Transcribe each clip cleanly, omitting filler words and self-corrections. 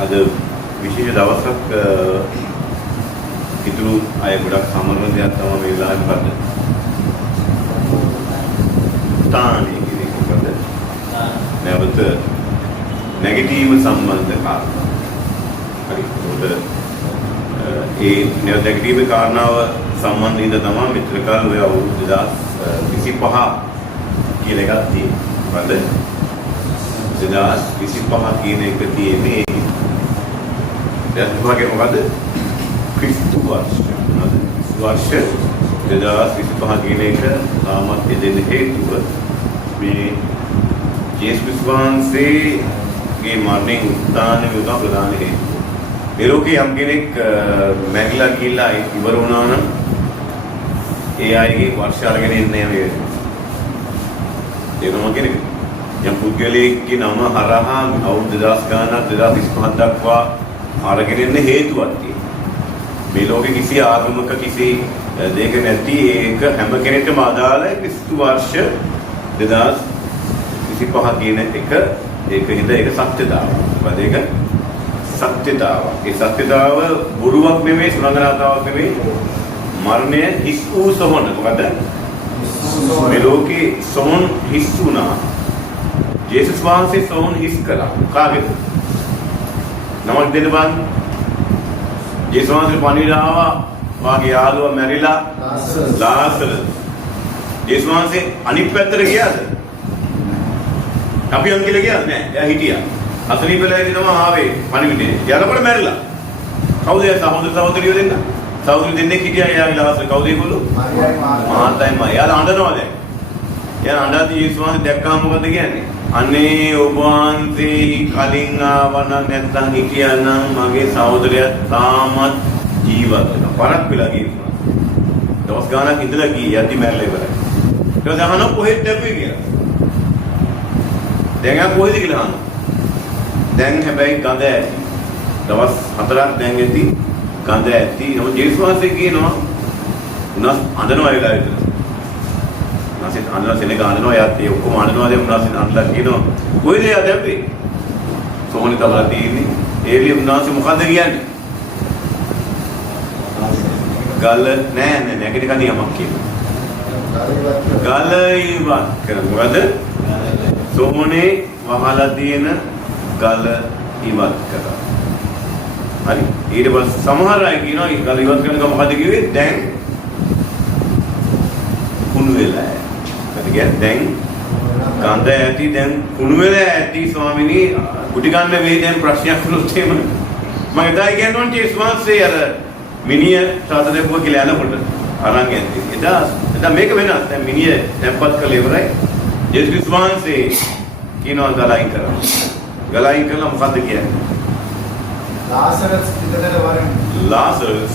අද විශේෂ දවසක් ඉතුරු අය ගොඩක් සමරන දෙයක් තමයි මේ වෙලාවේ පද. තානේ කියන පද. නැවත නැගිටීම සම්බන්ධ කාරණා. හරි. ඒ නැගිටීමේ කාරණාව සම්බන්ධින්ද තමයි මෙතන කාල ඔය අවුරුදු 2025 කියලා එකක් තියෙනවා. පද 2025 කියන එක තියෙන්නේ දැන් මොකද ක්‍රිස්තු වර්ෂ 2025 කියන එක තාමත් දෙන්න හේතුව මේ ජේසුස් වහන්සේගේ මරණයෙන් උත්ථානය උදා ප්‍රදාන හේතුව. ඒ ලෝකේ යම් කෙනෙක් මැරිලා කියලා ඉවර වුණා නම් ඒ අයගේ වර්ෂ අරගෙන එන්නේ මේ දෙනවා කෙනෙක්. යම් පුද්ගලයෙක්ගේ නම හරහා අවුරුදු 2000 ගානක් 2025 දක්වා අරගෙන ඉන්න හේතුවක් තියෙනවා. මේ ලෝකේ කිසි ආගමක කිසි දෙයක නැති ඒක හැම කෙනෙක්ටම අදාළයි ක්‍රිස්තු වර්ෂ 2025 කියන එක හින්දා ඒක සත්‍යතාවය. මොකද ඒක සත්‍යතාවය. ඒ සත්‍යතාව බොරුවක් නෙමෙයි සුරංගනාතාවක් නෙමෙයි. මරණය හිස් වූ සොහොන. මොකද මේ ලෝකේ සොහොන් හිස් වුණා. ජේසුස් වහන්සේ සොහොන් හිස් කළා. කාගෙද? නමක් දෙන්න බලන්න. ජේසුස් වහන්සේ පණිවිඩාව වාගේ යාළුවා මැරිලා ලාසරස්. ජේසුස් වහන්සේ අනිත් පැත්තට ගියාද? අපි යන් කියලා ගියාද? නෑ. එයා හිටියා. අසනීප වෙලා ඉඳි තමයි ආවේ පණිවිඩේ. යනකොට මැරිලා. කවුද ඒ සහෝදරියෝ දෙන්න? සහෝදරියෝ දෙන්නෙක් හිටියා එයාගේ ලාසරස්. කවුද ඒගොල්ලෝ? මාතයි. එයාලා අඬනවා දැන්. එයා අඬද්දී ජේසුස් වහන්සේ දැක්කම මොකද කියන්නේ? අනේ ඔබ වහන්සේ කලින් ආවනම් නැත්නම් හිටියනම් මගේ සහෝදරයා තාමත් ජීවත් වෙනවා. පරක් වෙලා ගියා. දවස් ගානක් ඉඳලා ගියේ යටි මැරලා ඉවරයි. ඊට පස්සේ අහනවා කොහෙද දැපුවේ කියලා. දැන් ආ කොහෙද කියලා අහනවා. දැන් හැබැයි ගඳ ඇති. දවස් 4ක් දැන් ඇති ගඳ ඇති. නමුත් ජේසුස් වහන්සේ කියනවා උනස් අඬනවා ඒ වෙලාවේ. නැසෙත් අඬනවා සෙනග අඬනවා යාත් ඒ ඔක්කොම අඬනවා දැන් උනාසෙන් අඬලා කියනවා කොහෙද යා දැම්පේ සෝහනි තවලා තියෙන්නේ ඒලිය උනාසෙ මොකද්ද කියන්නේ ගල නෑ නැගිට කණි යමක් කියනවා ගල ඉවත් කරන මොකද සෝහනේ වහලා තියෙන ගල ඉවත් කරා හරි ඊට පස්සේ සමහර අය කියනවා ගල ඉවත් කරන එක මොකද්ද කිව්වේ දැන් කුණු වෙලා දැන් ගඳ ඇති දැන් කුණු වෙලා ඇති ස්වාමිනී කුටි ගන්න වෙයි දැන් ප්‍රශ්නයක් වුණොත් එහෙම මම එදා කියනවා ජේසුස් වහන්සේ අර මිනිය තාතදෙපුව කියලා යනකොට අරන් ඇද්දි එදා මේක වෙනස් දැන් මිනිය දැම්පත් කළ ඉවරයි ජේසුස් වහන්සේ කියනවා ගලයින් කරලා මොකද්ද කියන්නේ ලාසරස් පිටතට වරෙන් ලාසරස්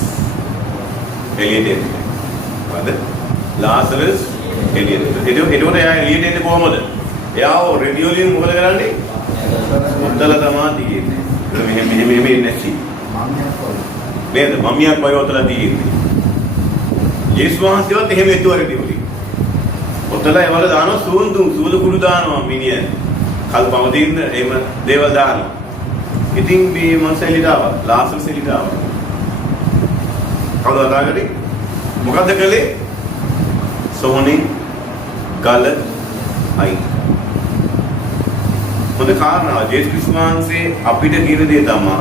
එළියට එන්නේ මොකද ලාසරස් එළියට එතකොට එයා එළියට එන්නේ කොහමද? එයාව රේඩියෝ වලින් මොකද කරන්නේ? උත්තල තමයි තියෙන්නේ. මෙහෙම එන්නේ නැති. නේද? මම්මියක් වගේ උත්තල තියෙන්නේ. ජේසුස් වහන්සේවත් එහෙම එතුව රේඩියෝ වලින්. උත්තල ඒවල දානවා සූදු කුඩු දානවා මිනිහ. කල්පම දින්න එහෙම දේවල් දානවා. ඉතින් මේ මනස එළියට ආවා. ලාසරස් එළියට ආවා. කවුද අදාගන්නේ? මොකද්ද කළේ? සෝහනේ ගල අයි හොඳ කාරණා ජේසුස් වහන්සේ අපිට කියන දේ තමයි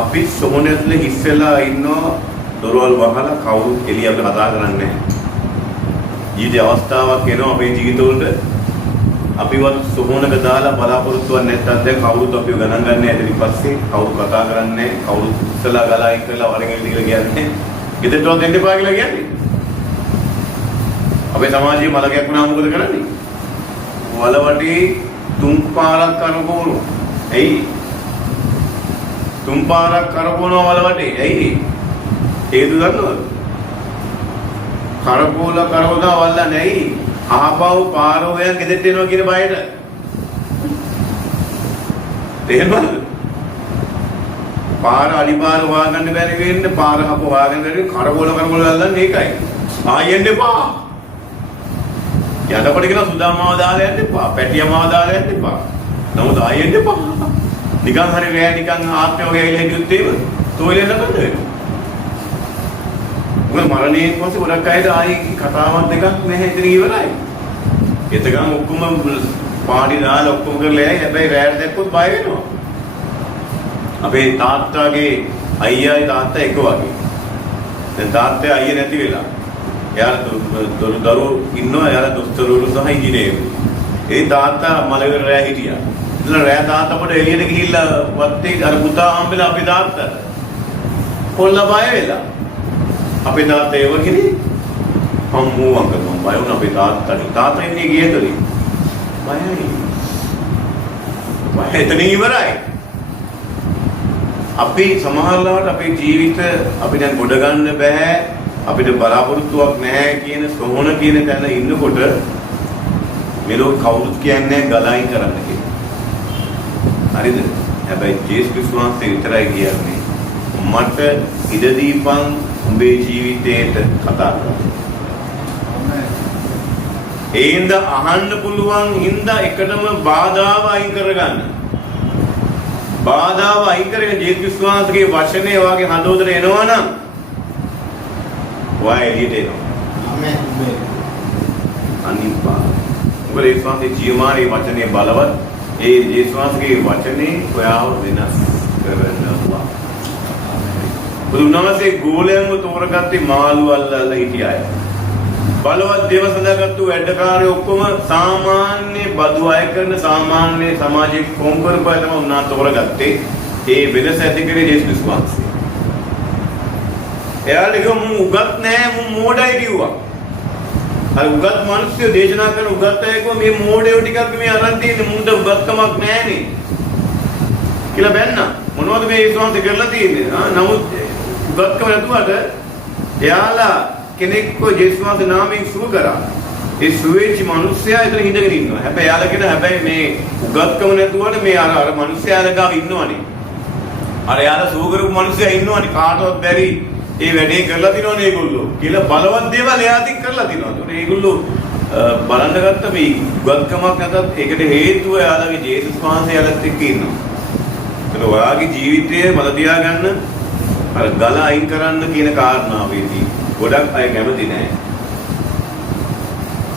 අපි සෝහනේ ඇතුලේ හිස්සලා ඉන්නවා දොරවල් වහලා කවුරුත් එළිය අපිට කතා කරන්නේ නැහැ ඊට අවස්ථාවක් එනවා අපේ ජීවිතවලට අපිවත් සෝහනක දාලා බලාපොරොත්තුවක් නැත්නම් දැන් කවුරුත් අපිව ගණන් ගන්න නැහැ ඊට පස්සේ කවුරු කතා කරන්නේ කවුරුත් ඉස්සලා ගලයි කියලා වරෙන් එළිය කියලා කියන්නේ ගෙදරට දෙන්න එපා කියලා කියන්නේ අපේ සමාජයේ මලකයක් වුණාම මොකද කරන්නේ? වලවටේ තුන් පාරක් කරකවනවා. ඇයි? තුන් පාරක් කරකවනවා වලවටේ. ඇයි? හේතු දන්නවද? කරකවලා වල්ලා නැයි. අහපව පාරෝයන් ගෙදෙට එනවා කියන බයට. තේරුණාද? පාර අලිපාර හොයාගන්න බැරි වෙන්නේ පාර හප හොයාගන්න බැරි කරකවලා වල්ලන්නේ ඒකයි. ආයෙන්න එපා. යනකොට කියන සුදාමාව දාලා යන්න එපා. පැටියමාව දාලා යන්න එපා. නමුත් ආයෙන්න එපා. නිකන් හරි රෑ නිකන් ආත්මය වගේ ඇවිල්ලා හිටියොත් එහෙම තෝයිලෙන් නබන්න වෙනවා. මොකද මරණයෙන් පස්සේ ගොඩක් අයට ආයි කතාවක් දෙකක් නැහැ ඉතින් ඉවරයි. එතකන් ඔක්කොම පාඩි දාලා ඔක්කොම කරලා යයි. හැබැයි රෑට දැක්කොත් බය වෙනවා. අපේ තාත්තාගේ අයියායි තාත්තා එක වගේ. දැන් තාත්තා අයියා නැති වෙලා. එයාලා දරුවෝ ඉන්නවා. එයාලා දොස්තරවරු සහ ඉංජිනේරු. ඒ තාත්තා මලවර රෑ හිටියා. ඉතින් රෑ තාත්තා අපට එළියට ගිහිල්ලා වත්තේ අර පුතා හම්බෙලා අපේ තාත්තා. කොල්ල බය වෙලා. අපේ තාත්තා ඒව කිරි අම්මෝ අංකල් මම බය වුණා අපේ තාත්තට. තාත්තා ඉන්නේ ගියේතරි. බයයි. එතන ඉවරයි. අපි සමහරවිට අපේ ජීවිත අපි දැන් ගොඩ ගන්න බෑ අපිට බලාපොරොත්තුවක් නැහැ කියන සෝහන කියන තැන ඉන්නකොට මෙලෝ කවුරුත් කියන්නේ ගලයි කරන්න කියලා. හරිද? හැබැයි ජේසුස් ක්‍රිස්තුස් වහන්සේ විතරයි කියන්නේ මට ඉඩ දීපන් උඹේ ජීවිතේට කතා කරන්න. ඒඳ අහන්න පුළුවන් හින්දා එකටම බාධාව අයින් කරගන්න. බාධාව අයින් කරගෙන ජේසුස් ක්‍රිස්තුස් වහන්සේගේ වචනේ වාගේ හදවතට එනවනම් ඔයා එළියට එනවා. ආමෙන්. අනිපා. මොකද ඒ ස්වාමීන් ජීවමානී වචනේ බලවත්. ඒ ජේසුස් වහන්සේගේ වචනේ ඔයාව වෙනස් කරනවා. බුදුනාමසේ ගෝලයන්ව තෝරගත්තේ මාළු අල්ලලා හිටිය අය. බලවත් දේව සඳහාගත්තු වැඩකාරයෝ ඔක්කොම සාමාන්‍ය බදු අය කරන සාමාන්‍ය සමාජයේ කොම්කරපය තමයි උනා තෝරගත්තේ. ඒ වෙනස ඇති කරේ ජේසුස් වහන්සේ. එයාට කිව්වා මම උගත් නෑ මම මෝඩයි කිව්වා. අර උගත් මිනිස්සු දේශනා කරන උගත් අය කිව්වා මේ මෝඩයෝ ටිකක් මේ අරන් තියෙන්නේ මුන්ට උගත්කමක් නෑනේ. කියලා බැන්නා. මොනවද මේ ඊස්වාංශ කරලා තියෙන්නේ? නමුත් උගත්කම නැතුවට එයාලා කෙනෙක්ව ජේසුස් වහන්සේ නාමයෙන් සුව කරා. ඒ සුවේච්ච මිනිස්සයා එතන හිඳගෙන ඉන්නවා. හැබැයි එයාලා කියන හැබැයි මේ උගත්කම නැතුවට මේ අර මිනිස්සයාලා ගාව ඉන්නවනේ. අර එයාලා සුව කරපු මිනිස්සයා ඉන්නවනේ කාටවත් බැරි ඒ වැඩේ කරලා දිනවනේ ඒගොල්ලෝ. කියලා බලවත් දේවල් එයාටින් කරලා දිනවා. ඒකට ඒගොල්ලෝ බලන්න ගත්ත මේ උගත්කමක් නැතත් ඒකට හේතුව එයාලගේ ජේසුස් වහන්සේ එයාලත් එක්ක ඉන්නවා. ඒක ඔයාගේ ජීවිතය මත තියාගන්න අර ගල අයින් කරන්න කියන කාරණාවේදී ගොඩක් අය කැමති නැහැ.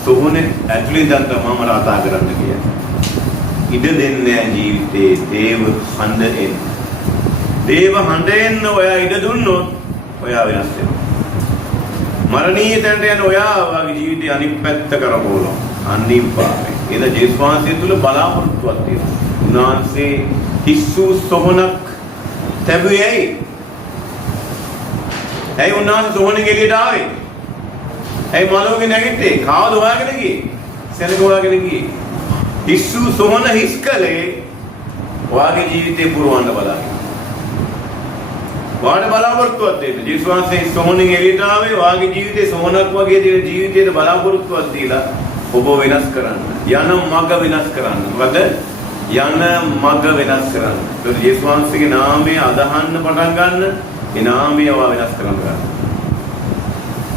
සෝහනේ ඇතුලේ දැන් තමයි මම කතා කරන්න කියන්නේ. ඉඩ දෙන්නේ නැහැ ජීවිතේ දේව හඬෙන්. දේව හඬෙන් ඔයා ඉඩ දුන්නොත් ඔයා වෙනස් වෙනවා. මරණීය තැනට යන ඔයා ඔයාගේ ජීවිතේ අනිත් පැත්ත කරපොනවා. අනිවාර්යයෙන්. ඒක ජේසුස් වහන්සේ තුල බලාපොරොත්තුවක් තියෙනවා. උන්වහන්සේ හිස්සු සොහනක් තැබුවේ ඇයි? ඇයි උන්වහන්සේ සොහනෙන් එළියට ආවේ? ඇයි මලෝගේ නැගිට්ටේ? කාවද හොයාගෙන ගියේ? සෙනග හොයාගෙන ගියේ. හිස්සු සොහන හිස්කලේ ඔයාගේ ජීවිතේ පුරවන්න බලාගෙන. වාඩ බලාපොරොත්තුවක් දෙන්න. ජේසුස් වහන්සේ සොහනෙන් එළියට ආවේ ඔයාගේ ජීවිතේ සොහනක් වගේ තියෙන ජීවිතේට බලාපොරොත්තුවක් දීලා ඔබ වෙනස් කරන්න. යන මඟ වෙනස් කරන්න. මොකද යන මඟ වෙනස් කරන්න. ඒක ජේසුස් වහන්සේගේ නාමය අදහන්න පටන් ගන්න. ඒ නාමය වෙනස් කරන්න ගන්න.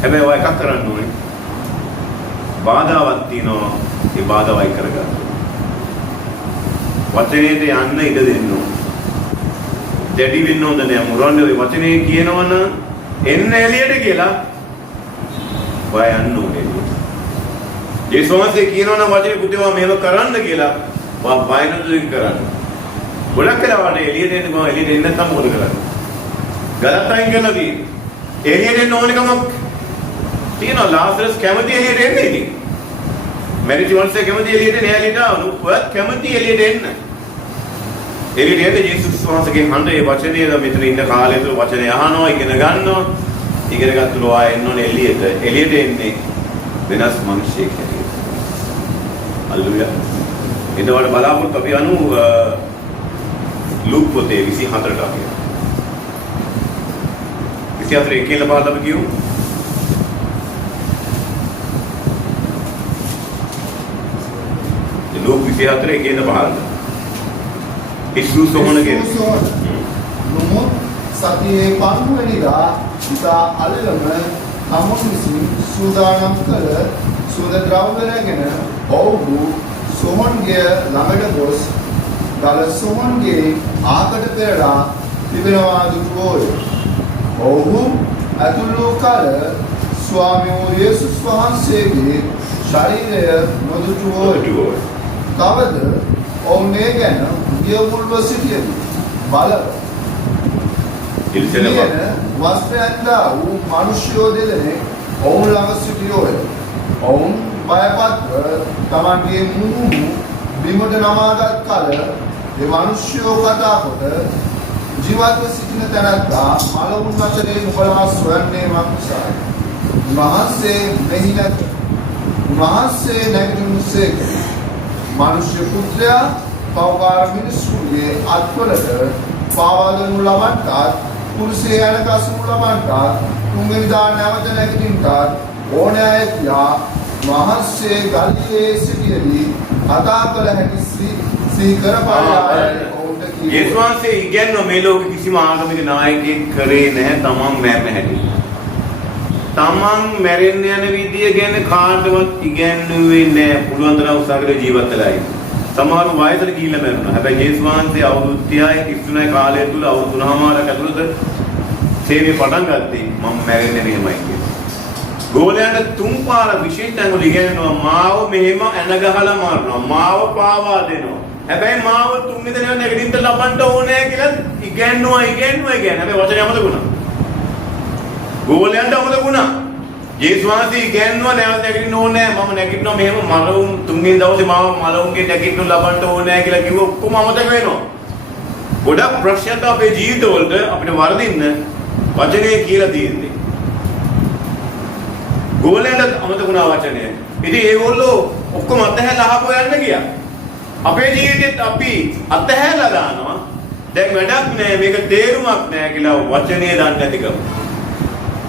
හැබැයි ඔය එකක් කරන්න ඕනේ. බාධාවක් තියෙනවා. ඒ බාධාවයි කරගන්න. වචනේට යන්න ඉඩ දෙන්න ඕනේ. දෙඩි වෙන්න හොඳ නෑ. මුරන්නේ වචනේ කියනවනම් එන්න එළියට කියලා ඔය යන්න ඕනේ. ජේසුස් වහන්සේ කියනවනම් වචනේ පුතේවා මෙහෙම කරන්න කියලා ඔයා බය නැතුව කරන්න. ගොඩක් වෙලාවට එළියට එන්න මම එළියට එන්න නැත්නම් මොකද කරන්නේ? ගලත් අයින් කරලා තියෙන්නේ. එළියට එන්න ඕනකමක් තියෙනවා. ලාසරස් කැමති එළියට එන්න ඉතින්. මැරිච්ච මිනිස්සු කැමති එළියට එන්න එළියට ආවලු. ඔයත් කැමති එළියට එන්න. එළියට එන්න ජේසුස් වහන්සේගේ හඬ ඒ වචනේද මෙතන ඉන්න කාලේ තුල වචනේ අහනවා, ඉගෙන ගන්නවා. ඉගෙන ගත්තලු ආයෙ එන්න ඕනේ එළියට. එළියට එන්නේ වෙනස් මිනිස්සෙක් හැටියට. හල්ලුයා. එතකොට බලාපොරොත්තු අපි අනු ලූක් පොතේ 24ට අපි 24 කියලා පාඩම අපි කියමු. ලූක් 24 කියන පාඩම. හිස්සු සොහනගේ. නමුත් සතියේ පළමුවෙනිදා ඉතා අලලම තමුන් විසින් සූදානම් කළ සුවඳ ද්‍රව්‍ය රැගෙන ඔවුහු සොහොන්ගේ ළඟට ගොස් ගල සොහොන්ගේ ආකට පෙරලා තිබෙනවා දුටුවෝය. ඔවුහු ඇතුළු වූ කල ස්වාමී වූ යේසුස් වහන්සේගේ ශරීරය නොදුටුවෝය. තවද ඔවුන් මේ ගැන ගියමුල්ව සිටියදී බලව ඉල්සෙන වස්ත්‍රයන්දා වූ මිනිස්යෝ දෙදෙනෙක් ඔවුන් ළඟ සිටියෝය. ඔවුන් බයපත්ව තමන්ගේ මුහුණු බිමට නමාගත් කල ඒ මිනිස්යෝ කතා කොට ජීවත්ව සිටින තැනැත්තා මලවුන් අතරේ නුඹලා සොයන්නේ මක්නිසාය. උන්වහන්සේ මෙහි නැත. උන්වහන්සේ නැගිටිනුසේක. මනුෂ්‍ය පුත්‍රයා පවකාර මිනිසුන්ගේ අත්වලට පාවා දෙනු ලබන්ටත් කුරුසේ යන කසුණු ලබන්ටත් තුන්වෙනිදා නැවත නැගිටින්නටත් ඕනෑය කියා මහන්සේ ගල්ලියේ සිටියදී කතා කළ හැකි සිහි කරපාලා යේසුස් වහන්සේ ඉගෙනුව මේ ලෝකෙ කිසිම ආගමික නායකයෙක් කරේ නැහැ තමන් මැරෙන්න හැටි. තමන් මැරෙන්න යන විදිය ගැන කාටවත් ඉගෙනුවේ නැහැ. පුළුවන් තරම් උත්සාහ කරලා ජීවත් වෙලා ඉන්න. සමහර වයසට ගිහිල්ලා මැරුණා. හැබැයි යේසුස් වහන්සේ අවුරුදු 30යි 33 කාලය තුල අවුරුදු 3මාරක් ඇතුළත සේවය පටන් ගත්තේ මම මැරෙන්නේ මෙහෙමයි කියලා. ගෝලයන්ට තුන් පාර විශේෂයෙන්ම ඉගෙනනවා මාව මෙහෙම ඇන ගහලා මාරනවා. මාව පාවා දෙනවා. හැබැයි මාව තුන්වෙනි දවසේ නැගිටින්න ලබන්න ඕනේ කියලා ඉගෙනුවා. හැබැයි වචනය අමතක වුණා. ගෝලයන්ට අමතක වුණා. යේසුස් වහන්සේ ඉගෙනුවා නැවත නැගිටින්න ඕනේ නැහැ. මම නැගිටිනවා මෙහෙම මලවුන් තුන්වෙනි දවසේ මාව මලවුන්ගේ නැගිටින්න ලබන්න ඕනේ කියලා කිව්ව ඔක්කොම අමතක වෙනවා. ගොඩක් ප්‍රශ්න අපේ ජීවිතවලට අපිට වරදින්න වචනේ කියලා තියෙන්නේ. ගෝලයන්ට අමතක වුණා වචනය. ඉතින් ඒගොල්ලෝ ඔක්කොම අතහැරලා අහපු යන්න ගියා. අපේ ජීවිතෙත් අපි අතහැරලා දානවා. දැන් වැඩක් නෑ මේක තේරුමක් නෑ කියලා වචනේ දන්නේ නැතිකම.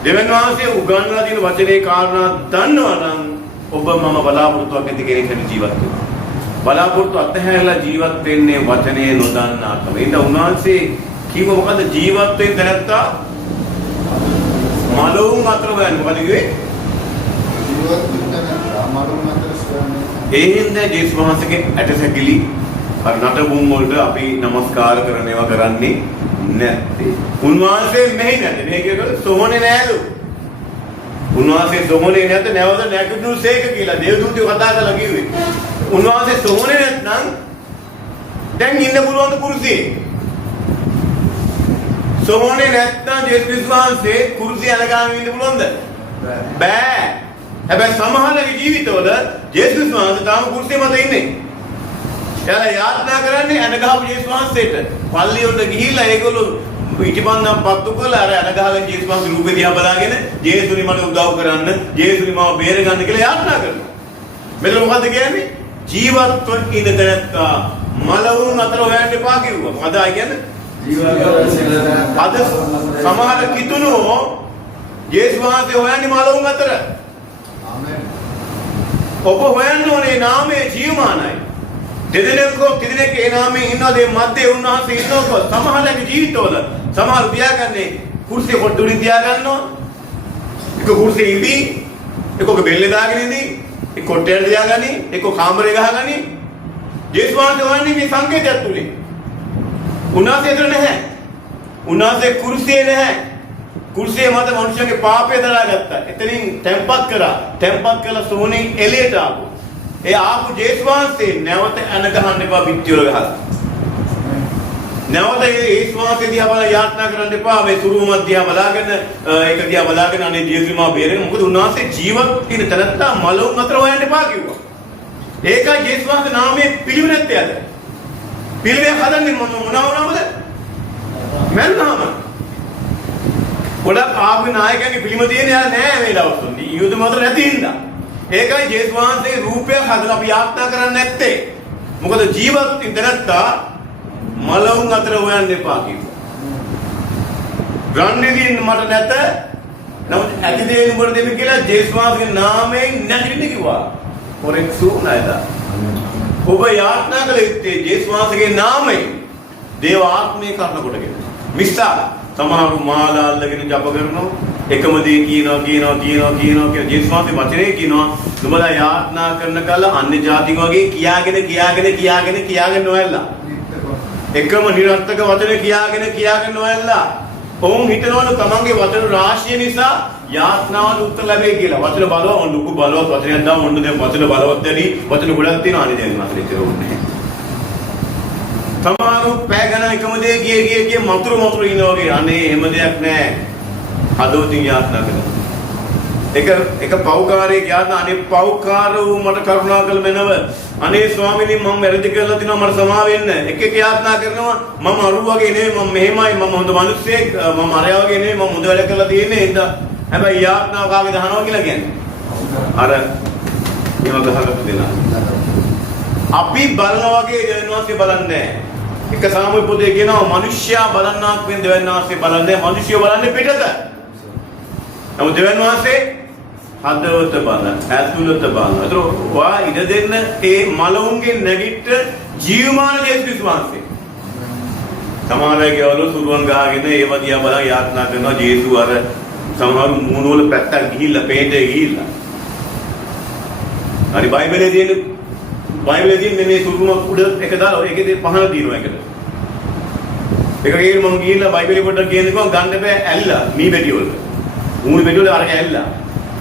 දෙවියන් වහන්සේ උගන්වලා තියෙන වචනේ කාරණා දන්නවා නම් ඔබ මම බලාපොරොත්තුවක් ඇති කෙනෙක් වෙන ජීවත් වෙනවා. බලාපොරොත්තු අතහැරලා ජීවත් වෙන්නේ වචනේ නොදන්නාකම. ඒක උන්වහන්සේ කිව්ව මොකද ජීවත් වෙන්න දැනත්තා මලවුන් අතර හොයන්නේ මොකද කිව්වේ? ජීවත් වෙන්න දැනත්තා මලවුන් අතර හොයන්නේ. ඒ හින්දා යේසුස් වහන්සේගේ ඇටසැකිලි අර නටබුන් වලට අපි নমස්කාර කරන ඒවා කරන්නේ නැත්තේ. උන්වහන්සේ මෙහි නැත. මේක සොහොනේ නෑලු. උන්වහන්සේ සොහොනේ නැත නැවත නැගිටිනුසේක කියලා දේවදූතයෝ කතා කරලා කිව්වේ. උන්වහන්සේ සොහොනේ නැත්නම් දැන් ඉන්න පුළුවන් කුරුසියේ. සොහොනේ නැත්නම් යේසුස් වහන්සේ කුරුසිය අලගාමින් ඉන්න පුළුවන්ද? බෑ. හැබැයි සමහරගේ ජීවිතවල යේසුස් වහන්සේ තාම කුරුසිය මත ඉන්නේ. එයාලා යාත්‍රා කරන්නේ අනගහපු යේසුස් වහන්සේට. පල්ලිය වලට ගිහිල්ලා ඒගොල්ලෝ පිටිපන්දම් පත්තු කරලා අර අනගහලා යේසුස් වහන්සේ රූපේ දිහා බලාගෙන ජේසුනි මට උදව් කරන්න, ජේසුනි මාව බේර ගන්න කියලා යාත්‍රා කරනවා. මෙතන මොකද්ද කියන්නේ? ජීවත්ව ඉන්න තැනත්තා මලවුන් අතර හොයන්න එපා කිව්වා. මොකද ආ කියන්නේ? අද සමහර කිතුණෝ යේසුස් වහන්සේ හොයන්නේ මලවුන් අතර. ආමෙන්. ඔබ හොයන්න ඕනේ නාමයේ ජීවමානයි. දෙදෙනෙක් ඒ නාමයෙන් ඉන්නවද මේ මැද්දේ උන්වහන්සේ ඉන්නවද? සමහරගේ ජීවිතවල සමහර තියාගන්නේ කුර්සිය කොට්ටුලින් තියාගන්නවා. එක කුර්සිය ඉවි, එකක බෙල්ලේ දාගෙන ඉඳි, එක කොට්ටයට තියාගනි, එක කාමරේ ගහගනි. යේසුස් වහන්සේ වන්නේ මේ සංකේතයක් තුලින්. උන්වහන්සේ එතන නැහැ. උන්වහන්සේ කුර්සියේ නැහැ. කුර්සියේ මත මිනිස්සුන්ගේ පාපය දරාගත්තා. එතනින් තැම්පත් කරා. තැම්පත් කළා සෝනෙන් එළියට ආපු. ඒ ආපු යේසුස් වහන්සේ නැවත ඇන ගහන්න එපා පිටිවල ගහලා. නැවත යේසුස් වහන්සේ දිහා බලලා යාත්‍රා කරන්න එපා. මේ සුරුම දිහා බලාගෙන ඒක දිහා බලාගෙන අනේ ජේසුස් මාව බේරෙන්න. මොකද උන්වහන්සේ ජීවත් වෙන තැනත්තා මලවුන් අතර හොයන්න එපා කිව්වා. ඒකයි යේසුස් වහන්සේ නාමයේ පිළිවෙලත් යද. පිළිවෙල හදන්නේ මොනවද? මන්නාම. ගොඩක් ආපු නායකයන්ගේ පිළිම තියෙන යා නෑ මේ දවස්වල. යුද මතර නැති හින්දා. ඒකයි යේසුස් වහන්සේ රූපයක් හදලා අපි යාත්‍රා කරන්නේ නැත්තේ. මොකද ජීවත් වෙන්න නැත්තා මලවුන් අතර හොයන්න එපා කිව්වා. ග්‍රන්ඩිදින් මට නැත. නමුත් ඇති දේ නුඹට දෙන්න කියලා යේසුස් වහන්සේගේ නාමයෙන් නැගිටින්න කිව්වා. කොරෙක්සු නේද? ඔබ යාත්‍රා කළ යුත්තේ යේසුස් වහන්සේගේ නාමයෙන් දේව ආත්මය කරන කොටගෙන. මිස්සා සමහරු මාලා අල්ලගෙන ජප කරනවා. එකම දේ කියනවා යේසුස් වහන්සේ වචනේ කියනවා නුඹලා යාත්‍රා කරන කල අන්‍ය ජාතික වගේ කියාගෙන නොයල්ලා එකම නිරර්ථක වචන කියාගෙන ඔයලා ඔවුන් හිතනවලු තමන්ගේ වචන රාශිය නිසා යාඥාවට උත්තර ලැබෙයි කියලා. වචන බලව ඔන්න ලොකු බලවත් වචනයක් දාම ඔන්න දැන් වචන බලවත් වැඩි වචන ගොඩක් තියෙනවා අනේ දැන් අතට ඉතර උන්නේ. තමාරු පැය ගණන් එකම දේ ගියේ මතුරු ඉනවා වගේ අනේ එහෙම දෙයක් නැහැ. හදවතින් යාඥා කරනවා. එක පෞකාරයෙක් යාඥා අනේ පෞකාර වූ මට කරුණා කළ මෙනව අනේ ස්වාමීනි මම වැරදි කරලා තිනවා මට සමා වෙන්න. එක යාඥා කරනවා මම අරු වගේ නෙවෙයි මම මෙහෙමයි මම හොඳ මිනිස්සෙක් මම අරයා වගේ නෙවෙයි මම හොඳ වැඩ කරලා තියෙන්නේ හින්ද හැබැයි යාඥා කාගේ දහනවා කියලා කියන්නේ. අර මේව ගහකට දෙනවා. අපි බලනවා වගේ දෙවන්වාසේ බලන්නේ නැහැ. එක සාමූහික පොතේ කියනවා මිනිස්සයා බලන්නාක් වෙන දෙවන්වාසේ බලන්නේ මිනිස්සුયો බලන්නේ පිටත. නමුත් දෙවන්වාසේ හදවත බලන ඇතුළත බලන. ඒතර වා ඉඩ දෙන්න ඒ මලවුන්ගේ නැගිට ජීවමාන ජේසුස් වහන්සේ. සමහරවිට ගවලු සුරුවන් ගහගෙන ඒව දිහා බලන් යාඥා කරනවා ජේසු අර සමහරු මූණ වල පැත්තක් ගිහිල්ලා පේටේ ගිහිල්ලා. හරි බයිබලයේ තියෙන මේ සුරුම උඩ එක දාලා ඒකේ පහන දිනනවා එකට. ඒක ගිහින් මම ගිහිල්ලා බයිබලෙ පොඩ්ඩක් කියන්නකෝ ගන්න බෑ ඇල්ලා මී බෙඩි වල. මූණ බෙඩි වල අර ඇල්ලා.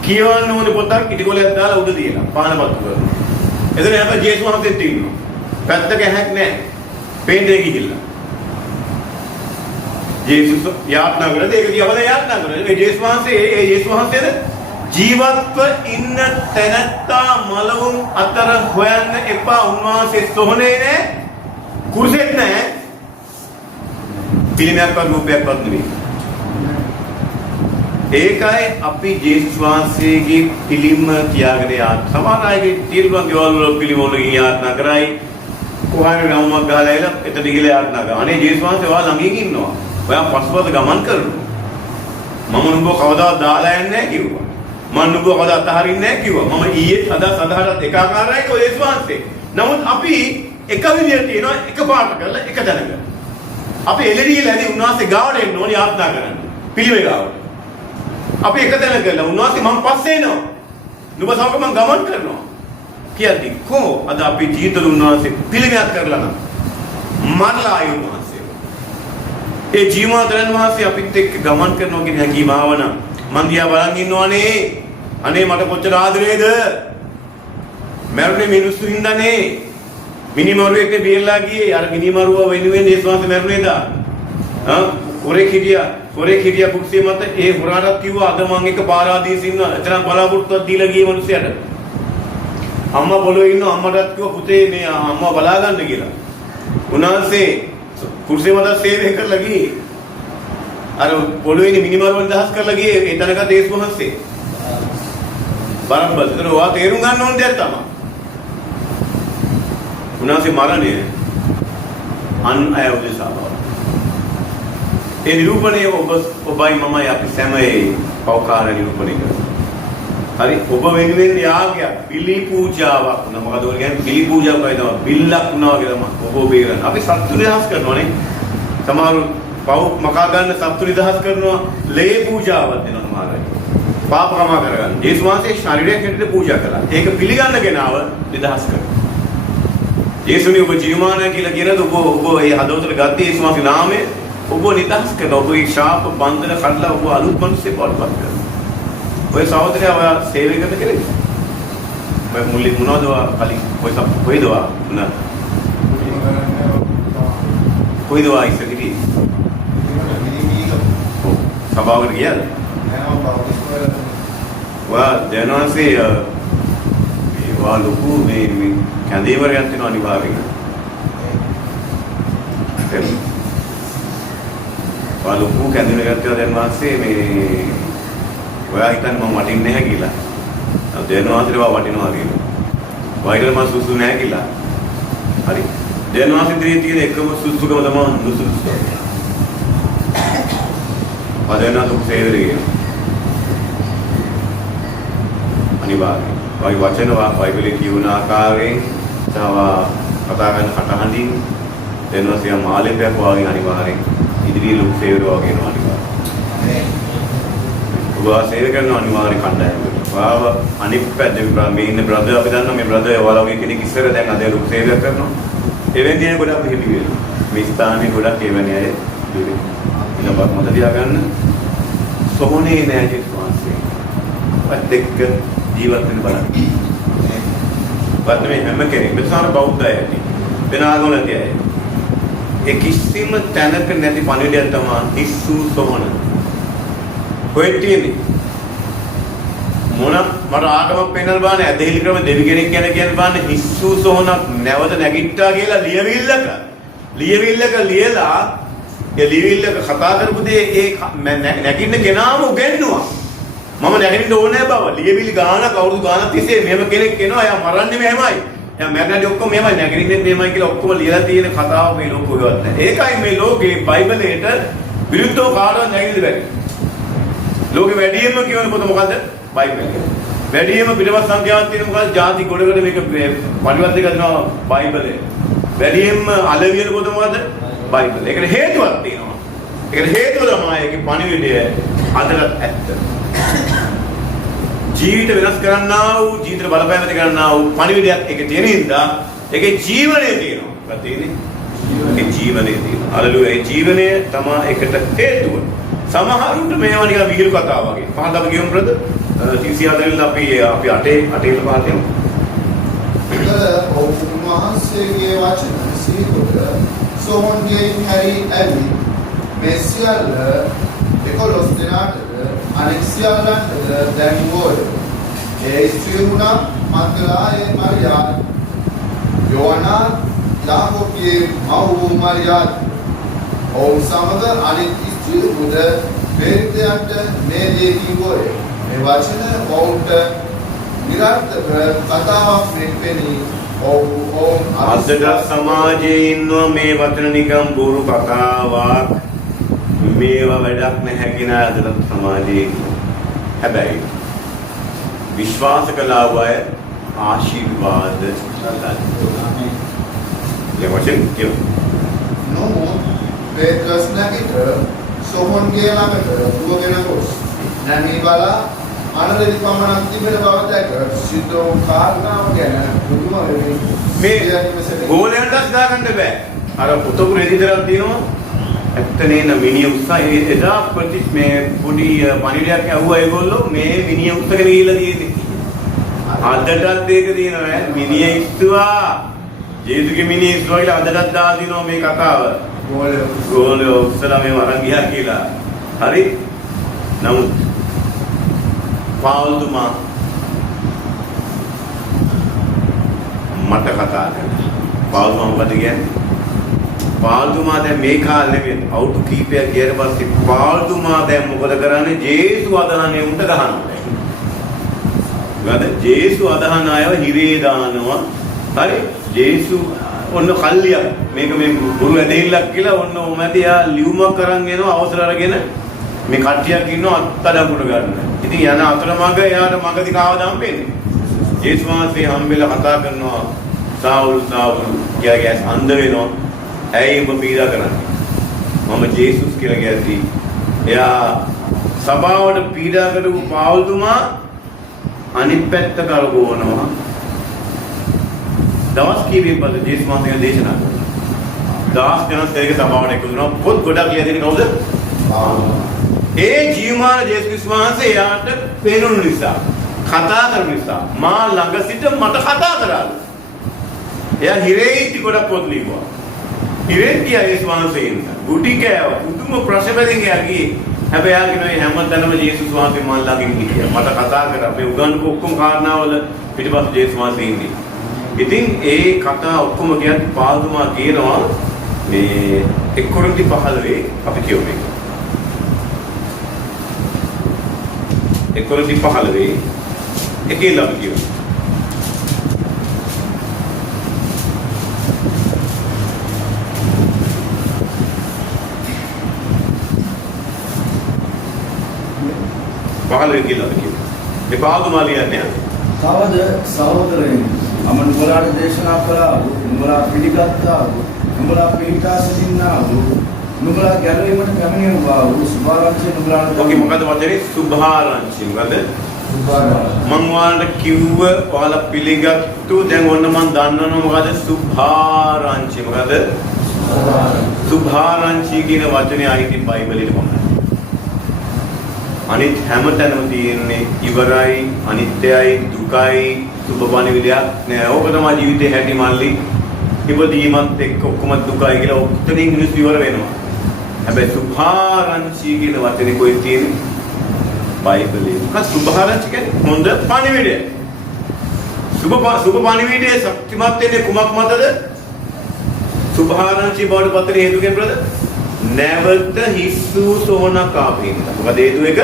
කියවන්න ඕනේ පොතක් ඉටිකොලයක් දාලා උඩ තියලා පානපත්තු කරනවා. එතන හැබැයි ජේසුස් වහන්සේත් ඉන්නවා. පැත්තක ඇහැක් නැහැ. පේන්නේ ගිහිල්ලා. ජේසුස් යාඥා කරලා ඒක දිහා බලලා යාඥා කරනවා. ඒ ජේසුස් වහන්සේද ජීවත්ව ඉන්න තැනැත්තා මලවුන් අතර හොයන්න එපා. උන්වහන්සේ සොහනේ නැහැ. කුරුසෙත් නැහැ. පිළිමයක්වත් රූපයක්වත් නෙවෙයි. ඒකයි අපි ජේසුස් වහන්සේගේ පිළිම තියාගෙන යාත් සමහර අයගේ තීරුවන් ගෙවල් වල පිළිම වල යාත්නා කරයි කොහාරි ගමක් ගහලා එලා එතන ගිහලා යාත්නා කරා. අනේ ජේසුස් වහන්සේ ඔයා ළඟින් ඉන්නවා. ඔයා පස්පත ගමන් කරනවා. මම නුඹව කවදාවත් දාලා යන්නේ නැහැ කිව්වා. මම නුඹව කවදාවත් අතහරින්නේ නැහැ කිව්වා. මම ඊයේ අද සදාහටත් එක ආකාරයි කො ජේසුස් වහන්සේ. නමුත් අපි එක විදියට තියෙනවා එක පාට කරලා එක තැනක. අපි එළරියලාදී උන්වහන්සේ ගාවට එන්න ඕනේ යාත්නා කරන්න. පිළිවෙල ගාවට. අපි එක තැන කරලා උන්වහන්සේ මම පස්සේ එනවා. නුඹ සමග මම ගමන් කරනවා. කියද්දි කො අද අපි ජීවිතවල උන්වහන්සේ පිළිගත් කරලා නම් මරලා ආයු උන්වහන්සේ. ඒ ජීවමාතරන් වහන්සේ අපිත් එක්ක ගමන් කරනවා කියන හැඟීම ආවනම් මන් දිහා බලන් ඉන්නවනේ. අනේ මට කොච්චර ආදරේද? මරුනේ මිනිස්සු හින්දානේ. මිනිමරුවෙක් බියලා ගියේ. අර මිනිමරුව වෙනුවෙන් ඒ ස්වාමීන් මරුනේද? කොරේ කිරියා කුක්සිය මත ඒ හොරාටත් කිව්වා අද මං එක පාරාදීසෙ ඉන්න එතන බලාපොරොත්තුවක් දීලා ගියේ මිනිස්සයාට. අම්මා පොළොවේ ඉන්න අම්මටත් කිව්වා පුතේ මේ අම්මා බලා ගන්න කියලා. උන්වහන්සේ කුර්සිය මත සේවය කරලා ගියේ. අර පොළොවේ ඉන්න මිනිමරුවන් දහස් කරලා ගියේ ඒ තැනක දේශ වහන්සේ. බරම්බස් ඒතර ඔයා තේරුම් ගන්න ඕන දෙයක් තමයි. උන්වහන්සේ මරණය අන් අය උදෙසා ඒ නිරූපණය ඔබයි මමයි අපි සැමේ පෞකාර නිරූපණය කරනවා. හරි ඔබ වෙනුවෙන් යාගයක් බිලි පූජාවක් වුණා. මොකද ඔය කියන්නේ බිලි පූජාවක් වයිනවා බිල්ලක් වුණා කියලා ඔබ බේරන. අපි සත්තු නිදහස් කරනවානේ. සමහර පව් මකා ගන්න සත්තු නිදහස් කරනවා ලේ පූජාවක් දෙනවා සමහර අය. පාප කමා කරගන්න. ජේසුස් වහන්සේ ශරීරයෙන් හැටියට පූජා කළා. ඒක පිළිගන්න කෙනාව නිදහස් කරනවා. ජේසුනි ඔබ ජීවමානයි කියලා කියනද ඔබ ඒ හදවතට ගත්තේ ජේසුස් වහන්සේගේ නාමයේ ඔබ නිදහස් කරනවා. ඔබගේ ශාප බන්ධන කඩලා ඔබ අලුත් මිනිස්සෙක් බවට පත් කරනවා. ඔය සහෝදරයා ඔයා සේවය කරන කෙනෙක්. මම මුලින් මොනවද කලින් කොයිද වුණා? කොයිද වා ඉස්සෙල්ලා සභාවකට ගියාද? වා දැනවාසේ වා ලොකු මේ කැඳේවරයක් තියෙනවා අනිවාර්යයෙන්. වා ලොකු කැඳේවරයක් තියෙනවා දැනවාසේ මේ ඔයා හිතන්නේ මම වටින්නේ නැහැ කියලා. දැනවාසේ වා වටිනවා කියලා. වයිරල් මම සුසු නැහැ කියලා. හරි. දැනවාසේ ඉදිරියේ තියෙන එකම සුසුකම තමයි නුසුසු. අදෙනා දුක් සේවරේ අනිවාර්යයෙන් වයි වචන බයිබලයේ කියවන ආකාරයෙන් තව කතා කරන කටහඬින් දෙනවසිය මාළේපයක් වගේ අනිවාර්යෙන් ඉදිරියේ ලොකු සේවර වගේ වෙනවා අනිවාර්යෙන්. ඔබ සේවය කරන අනිවාර්ය කණ්ඩායමකට. වාව අනිත් පැත්තේ මේ ඉන්න බ්‍රදර් අපි දන්නවා මේ බ්‍රදර් ඔයාලා වගේ කෙනෙක් ඉස්සර දැන් අද ලොකු සේවයක් කරනවා. එවෙන් දිනේ කොට අපි හිටි වෙනවා. මේ ස්ථානේ ගොඩක් එවැනි අය ඉන්නේ. ඉන්නවත් මතක තියාගන්න. සොහොනේ නෑ ජේසුස් වහන්සේ. වත් එක්ක ජීවත් වෙන්න බලන්න. වත් මේ හැම කෙනෙක් මෙතන බෞද්ධ අය ඇති. වෙන ආගම නැති අය. ඒ කිසිම තැනක නැති පණිවිඩයක් තමයි හිස්සු සොහොන. කොහෙද තියෙන්නේ? මොන මට ආගමක් පෙන්වන්න බෑනේ ඇදහිලි ක්‍රම දෙවි කෙනෙක් ගැන කියන්න බෑනේ හිස්සු සොහොනක් නැවත නැගිට්ටා කියලා ලියවිල්ලක ලියලා ඒ ලියවිල්ලක කතා කරපු දේ ඒ නැගින්න කෙනාම උගෙන්නුවා මම නැගිටින්න ඕනේ බව ලියවිලි ගානක් අවුරුදු ගානක් තිස්සේ මෙහෙම කෙනෙක් එනවා එයා මරන්නේ මෙහෙමයි එයා මැරෙන්නේ ඔක්කොම මෙහෙමයි නැගිටින්නේ මෙහෙමයි කියලා ඔක්කොම ලියලා තියෙන කතාව මේ ලෝකෙවත් නැහැ ඒකයි මේ ලෝකේ බයිබලයට විරුද්ධව කාටවත් නැගිටින්න බැරි ලෝකෙ වැඩිම කියවන පොත මොකද්ද බයිබලය. වැඩිම පිටපත් සංඛ්‍යාවක් තියෙන මොකද? ಜಾති ගොඩකට මේක පරිවර්තක කරනවා බයිබලය. වැඩිම අලවියන පොත මොකද? බයිබලය. ඒකට හේතුවක් තියෙනවා. ඒකට හේතුව තමයි ඒකේ පණිවිඩය අදටත් ඇත්ත. ජීවිත වෙනස් කරන්නා වූ ජීවිත බලපෑම් ඇති කරන්නා වූ පණිවිඩයක් ඒකේ තියෙන හින්දා ඒකේ ජීවනය තියෙනවා. මොකක්ද තියෙන්නේ? ඒකේ ජීවනය තියෙනවා. හලලුයා ඒ ජීවනය තමයි ඒකට හේතුව. සමහරුන්ට මේවා නිකන් විහිළු කතා වගේ. පහදම කියමු බ්‍රදර්. සිසියාදෙන් අපි අටේ පහතෙමු. උන්වහන්සේගේ වචන සිහිකොට සෝහන්ගේ හැරි ඇවි මේ සියල්ල 11 දෙනාට අනෙක් සියල්ලන්ට දැන් වූය. ඒ ස්ත්‍රී වුණා මග්දලායේ මරියා යෝහනා යාකෝබේ මව් මරියා ඔවුන් සමග අනෙක් ස්ත්‍රී වුද පෙරිතයන්ට මේ දේ කිව්වෝය. මේ වචන ඔවුන්ට නිරර්ථක කතාවක් වෙන්නේ අදට සමාජයේ ඉන්නවා මේ වචන නිකම් බොරු කතාවක් මේවා වැඩක් නැහැ කියන අදට සමාජයේ හැබැයි විශ්වාස කළා වූ ආශිර්වාද ලබනවා. ඒ වචන කියමු. පේත්‍රස් නැගිට සෝහන්ගේ ළඟට දුවගෙන ගොස් නැමී බලා අනලෙදි පමණක් තිබෙන බව දැක සිද්ධෝ කාරණාව ගැන පුදුම වෙමින් මේ ගෝලයන්ටත් දාගන්න බෑ අර පුතපු රෙදිතරක් තියෙනවා ඇත්තනේ න මිනිහ උස්සා එදා මේ පොඩි පණිවිඩයක් ඇහුවා ඒගොල්ලෝ මේ මිනිහ උස්සගෙන ගිහිල්ලා තියෙන්නේ අදටත් ඒක තියෙනවා මිනිහ ඉස්සුවා ජේසුගේ මිනිහ ඉස්සුවා කියලා අදටත් දාලා දිනවා මේ කතාව ගෝලයෝ උස්සලා මේ වරන් ගියා කියලා හරි නමුත් පාවුල්තුමා මට කතා කරනවා. පාවුල්තුමා මොකද කියන්නේ? පාවුල්තුමා දැන් මේ කාලේ නෙමෙයි අවුරුදු කීපයක් ගියට පස්සේ පාවුල්තුමා දැන් මොකද කරන්නේ? ජේසු අදහන්නේ උන්ට ගහනවා. ගාද ජේසු අදහන අයව හිරේ දානවා. හරි? ජේසු ඔන්න කල්ලියක් මේක මේ බුරු ඇදහිල්ලක් කියලා ඔන්න ඔමැදියා ලියුමක් කරන් එනවා අවසර අරගෙන මේ කට්ටියක් ඉන්නවා අත්අඩංගුවට ගන්න. ඉතින් යන අතරමඟ එයාට මගදී කාවද හම්බෙන්නේ? ජේසුස් වහන්සේ හම්බෙලා කතා කරනවා සාවුල් කියාගේ අන්ධ වෙනවා. ඇයි ඔබ පීඩා කරන්නේ? මම ජේසුස් කියලා කියද්දි එයා සභාවට පීඩා කරපු පාවුල්තුමා අනිත් පැත්ත කරගවනවා. දවස් කීපයක් පස්සේ ජේසුස් වහන්සේ දේශනා කරනවා. දවස් ගණන් සේක සභාවට එකතු වෙනවා. පොත් ගොඩක් ලියලා දෙන්නේ කවුද? ඒ ජීවමාන ජේසුස් වහන්සේ යාට පේනුණු නිසා කතා කරන නිසා මා ළඟ සිට මට කතා කරාලු. එයා හිරේ ඉති කොට පොත් ලිව්වා. හිරේ ගියා ජේසුස් වහන්සේ ඉන්න. ගුටි කෑව. පුදුම ප්‍රශ්නවලින් එයා ගියේ. හැබැයි එයා කියනවා හැමතැනම ජේසුස් වහන්සේ මන් ළඟින් හිටියා. මට කතා කරා. මේ උගන්වපු ඔක්කොම කාරණාවල පිටිපස්ස ජේසුස් වහන්සේ ඉන්නේ. ඉතින් ඒ කතා ඔක්කොම කියද්දි පාදුමා කියනවා මේ 1:15 අපි කියමු මේක. 1:15 එකේ ලබ කියමු. පහළ කියලා කියමු. මේ පාදුමා ලියන්නේ තවද සහෝදරයනි මම නුඹලාට දේශනා කළා වූ නුඹලා පිළිගත්තා වූ නුඹලා පිළිපදා සිටින්නා වූ නුඹලා ගැලවීමට පැමිණෙනවා වූ සුභාරංචිය නුඹලාට ඔකේ මොකද වචනේ සුභාරංචි මොකද මම ඔයාලට කිව්ව ඔයාලා පිළිගත්තු දැන් ඔන්න මම දන්නවනේ මොකද සුභාරංචි මොකද සුභාරංචි කියන වචනේ ආයිති බයිබලෙට පමණයි. අනිත් හැමතැනම තියෙන්නේ ඉවරයි, අනිත්‍යයි, දුකයි, සුභපණිවිඩයක් නෑ. ඕක තමයි ජීවිතේ හැටි මල්ලි. ඉපදීමත් එක්ක ඔක්කොම දුකයි කියලා ඔක්කොටින් මිනිස්සු ඉවර වෙනවා. හැබැයි සුභාරංචි කියන වචනේ කොහෙද තියෙන්නේ? බයිබලේ. මොකක්ද සුභාරංචි කියන්නේ? හොඳ පණිවිඩය. සුභ පණිවිඩයේ ශක්තිමත් වෙන්නේ කුමක් මතද? සුභාරංචි බවට පතර හේතු කියන්නේ බ්‍රදර්? නැවත හිස්සු සෝනකාපින්ද. මොකද හේතු එක?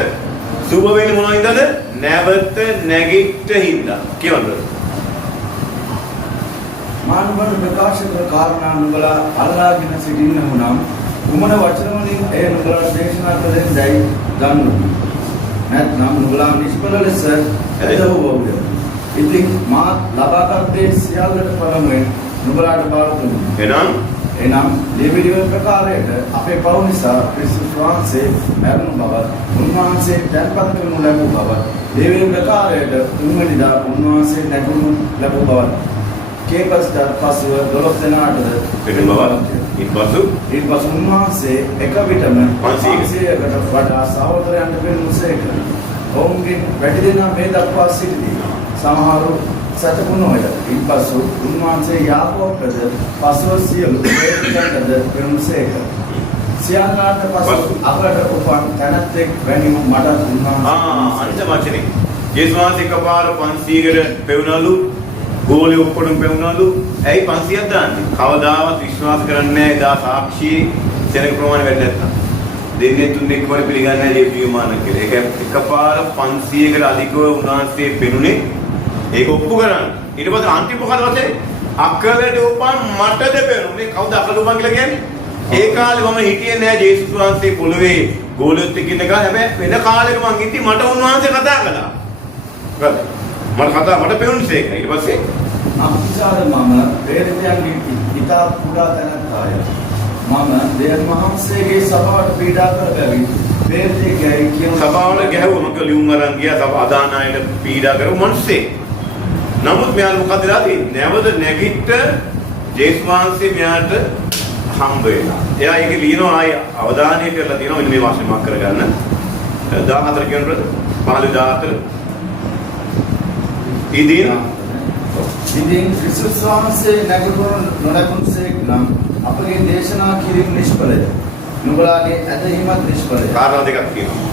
සුභ වෙන්නේ මොනවින්දද? නැවත නැගිට හින්දා. කියවන්න. මානවන ප්‍රකාශ කර කාරණා නුඹලා අල්ලාගෙන සිටින්නහු නම් කුමන වචන වලින් එය නුඹලා දේශනා කළෙන් දැයි දන්නු. නැත්නම් නුඹලා නිෂ්ඵල ලෙස ඇදහුවෝද? ඉතින් මා ලබාගත් දේ සියල්ලට පළමුවෙන් නුඹලාට බාර දුන්නා. එනම් දෙවියන් ප්‍රකාරයට අපේ පව් නිසා ක්‍රිස්තුස් වහන්සේ මරණ බව, උන්වහන්සේ දැන්පත් කරනු ලැබූ බව, දෙවියන් ප්‍රකාරයට තුන්වෙනිදා උන්වහන්සේ නැගුණු ලැබූ බව. කේපස්ට පසුව 12 දෙනාටද පිටු බව. ඊපසු උන්වහන්සේ එක විටම 500කට වඩා සහෝදරයන්ට පෙනුසේක. ඔවුන්ගෙන් වැඩි දෙනා මේ දක්වා සිටිති. සමහරු සතකුණෝය. ඊපසු උන්වහන්සේ යාකෝබ්ටද පසුව සියලු ප්‍රේතයන්ටද පෙනුසේක. සියල්ලාට පසු අපට උපන් තැනැත්තෙක් වැනි මට උන්වහන්සේ අන්ත වචනේ. යේසුස් වහන්සේ කපාර 500කට පෙවුනලු. ගෝලිය ඔක්කොම පෙවුනලු. ඇයි 500ක් දාන්නේ? කවදාවත් විශ්වාස කරන්නේ නැහැ එදා සාක්ෂි සෙනඟ ප්‍රමාණය වැඩි නැත්නම්. දෙන්නේ තුන්දෙනෙක් වර පිළිගන්නේ නැහැ ජීවිත විමාන කියලා. ඒක එකපාර 500කට අධිකව උන්වහන්සේ පෙනුනේ. ඒක ඔප්පු කරන්න. ඊට පස්සේ අන්තිම මොකද වචනේ? අකලට උපන් මටද පෙනුනේ. කවුද අකලට උපන් කියලා කියන්නේ? ඒ කාලේ මම හිටියේ නෑ ජේසුස් වහන්සේ පොළවේ ගෝලියොත් එක්ක ඉන්න කාලේ. හැබැයි වෙන කාලෙක මං ඉඳි මට උන්වහන්සේ කතා කළා. මට පෙනුනේ ඒක. ඊට පස්සේ අම්සාර මම ප්‍රේතයන්ගේ ඉතා කුඩා තැනත්තාය. මම දෙවියන් වහන්සේගේ සභාවට පීඩා කර බැවින් ප්‍රේතයෙක්යි කියන සභාවල ගැහුවා. මම ලියුම් අරන් ගියා සභා අදානායට පීඩා කරපු මිනිස්සේ. නමුත් මෙයා මොකද වෙලා තියෙන්නේ? නැවත නැගිට ජේසුස් වහන්සේ මෙයාට හම්බ වෙනවා. එයා ඒක ලියනවා ආය අවධානය කරලා තියෙනවා මෙන්න මේ වාක්‍ය මාක් කරගන්න. 14 කියනකොට 15 ඉදින් ක්‍රිස්තුස් වහන්සේ නැගුණු නොලැබුණසේක් නම් අපගේ දේශනා කිරීම නිෂ්ඵලය. නුඹලාගේ ඇදහිමත් නිෂ්ඵලය. කාරණා දෙකක් තියෙනවා.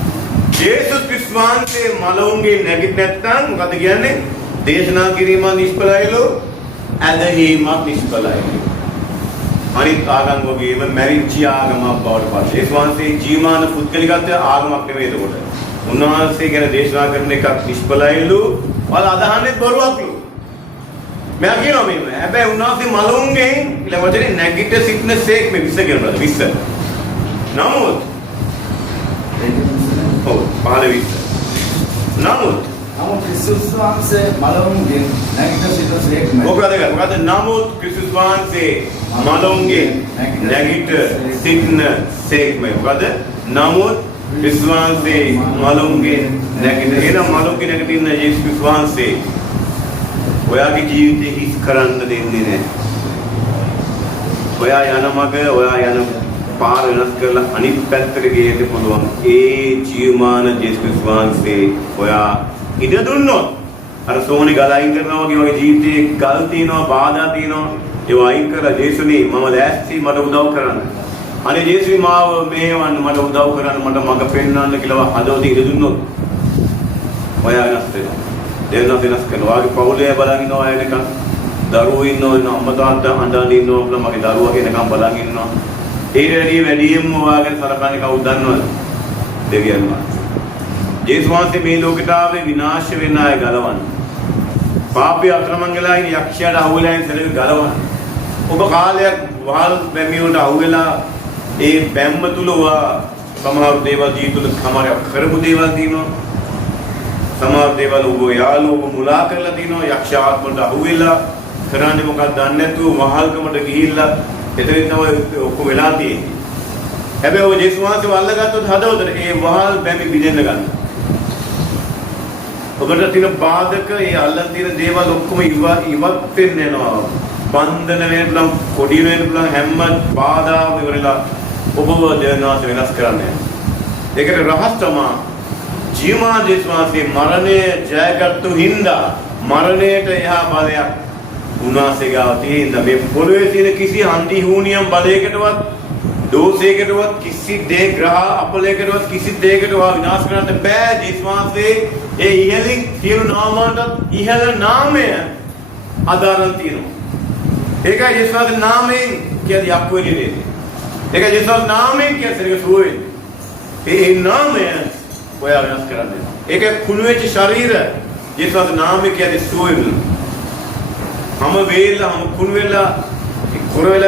ජේසුස් ක්‍රිස්තුස් වහන්සේ මලවුන්ගේ නැගිට නැත්නම් මොකද කියන්නේ? දේශනා කිරීම නිෂ්ඵලයිලු, ඇදහිමත් නිෂ්ඵලයිලු. අනිත් ආගම් වගේම මැරිච්ච ආගමක් බවට පත්. ජේසුස් වහන්සේ ජීවමාන පුද්ගලිකත්වය ආගමක් නෙවෙයි ඒකට. උන්වහන්සේ ගැන දේශනා කරන එකක් නිෂ්ඵලයිලු. වල අදහන්නේ බොරුවක්ලු. මම කියනවා මේක. හැබැයි උන්වහන්සේ මලවුන්ගෙන් ඊළ වචනේ නැගිට සිට්නස් එක මේ විශ්ස කියනවා. විශ්ස. නමුත් ඔව් 15 නමුත් ක්‍රිස්තුස් වහන්සේ මලවුන්ගෙන් නැගිට සිටනසේක් නෑ. මොකද නමුත් ක්‍රිස්තුස් වහන්සේ මලවුන්ගෙන් නැගිට සිටනසේක් මොකද නමුත් ක්‍රිස්තුස් වහන්සේ මලවුන්ගෙන් නැගිට එනම් මලවුන්ගෙන් නැගිටින්න යේසුස් වහන්සේ ඔයාගේ ජීවිතේ හිස් කරන්න දෙන්නේ නැහැ. ඔයා යන මග ඔයා යන පාර වෙනස් කරලා අනිත් පැත්තට ගියේද පුළුවන්. ඒ ජීවමාන ජේසුස් වහන්සේ ඔයා ඉඩ දුන්නොත් අර සෝනි ගල අයින් කරනවා වගේ ජීවිතේ ගල් තියෙනවා, බාධා තියෙනවා. ඒව අයින් කරලා ජේසුනේ මම ලෑස්ති මට උදව් කරන්න. අනේ ජේසුනි මාව මේවන්න මට උදව් කරන්න මට මඟ පෙන්වන්න කියලා හදවතින් ඉඩ දුන්නොත් ඔයා වෙනස් වෙනවා. දෙවන වෙනස් කරනවා. වාගේ පවුලේ බලන් ඉන්නවා එනකන් දරුවෝ ඉන්නවා අම්මා තාත්තා අඬන ඉන්නවා අපල මගේ දරුවා කෙනකම් බලන් ඉන්නවා. ඊට වැඩියෙන්ම වාගේ සලකන්නේ කවුද දන්නවද? දෙවියන් වහන්සේ. ජේසුස් වහන්සේ මේ ලෝකයට ආවේ විනාශ වෙන අය ගලවන්න. පාපී අක්‍රමංගලයි යක්ෂයාට අහුවෙලා ඉන්න සෙලෙ ගලවන්න. ඔබ කාලයක් වහල් බැමියොට අහුවෙලා ඒ බැම්ම තුල සමහර දේවල් ජීවිතුල කමාරයක් කරපු දේවල් තියෙනවා. සමහර දේවල් ඔබ යාළුවෝ මුලා කරලා තිනවා යක්ෂ ආත්මවලට අහුවෙලා කරන්නේ මොකක්ද දන්නේ නැතුව වහල්කමට ගිහිල්ලා එතනින් තමයි ඔක්කොම වෙලා තියෙන්නේ. හැබැයි ඔය ජේසුස් වහන්සේ වල්ලගත්තොත් හදවතට ඒ වහල් බැමි බිඳෙන්න ගන්න. ඔබට තියෙන බාධක ඒ අල්ලන් තියෙන දේවල් ඔක්කොම ඉවත් වෙන්න යනවා. බන්ධන වෙන පුළුවන් කොඩි වෙන පුළුවන් හැම බාධාම ඉවරලා ඔබව දෙවනාස වෙනස් කරන්නේ. ඒකට රහස් තමයි ජීවමාන දේශවාසී මරණය ජයගත්තු හින්දා මරණයට එහා බලයක් උන්වහන්සේ ගාව තියෙන මේ පොළොවේ තියෙන කිසි හන්දි හුනියම් බලයකටවත් දෝෂයකටවත් කිසි දේ ග්‍රහ අපලයකටවත් කිසි දෙයකට විනාශ කරන්න බෑ. දේශවාසී ඒ ඉහළින් සියලු නාමවලට ඉහළ නාමය අදාළව තියෙනවා. ඒකයි දේශවාසී නාමයෙන් කියන්නේ යක් වෙන්නේ. ඒකයි දේශවාසී නාමයෙන් කියන්නේ සුව වෙන්නේ. ඒ නාමය ඔයා වෙනස් කරන්නේ. ඒක කුණු වෙච්ච ශරීර දේශවාසී නාමය කියන්නේ සුව වෙනවා. හැම වෙලාවම කුණු වෙලා කොර වෙලා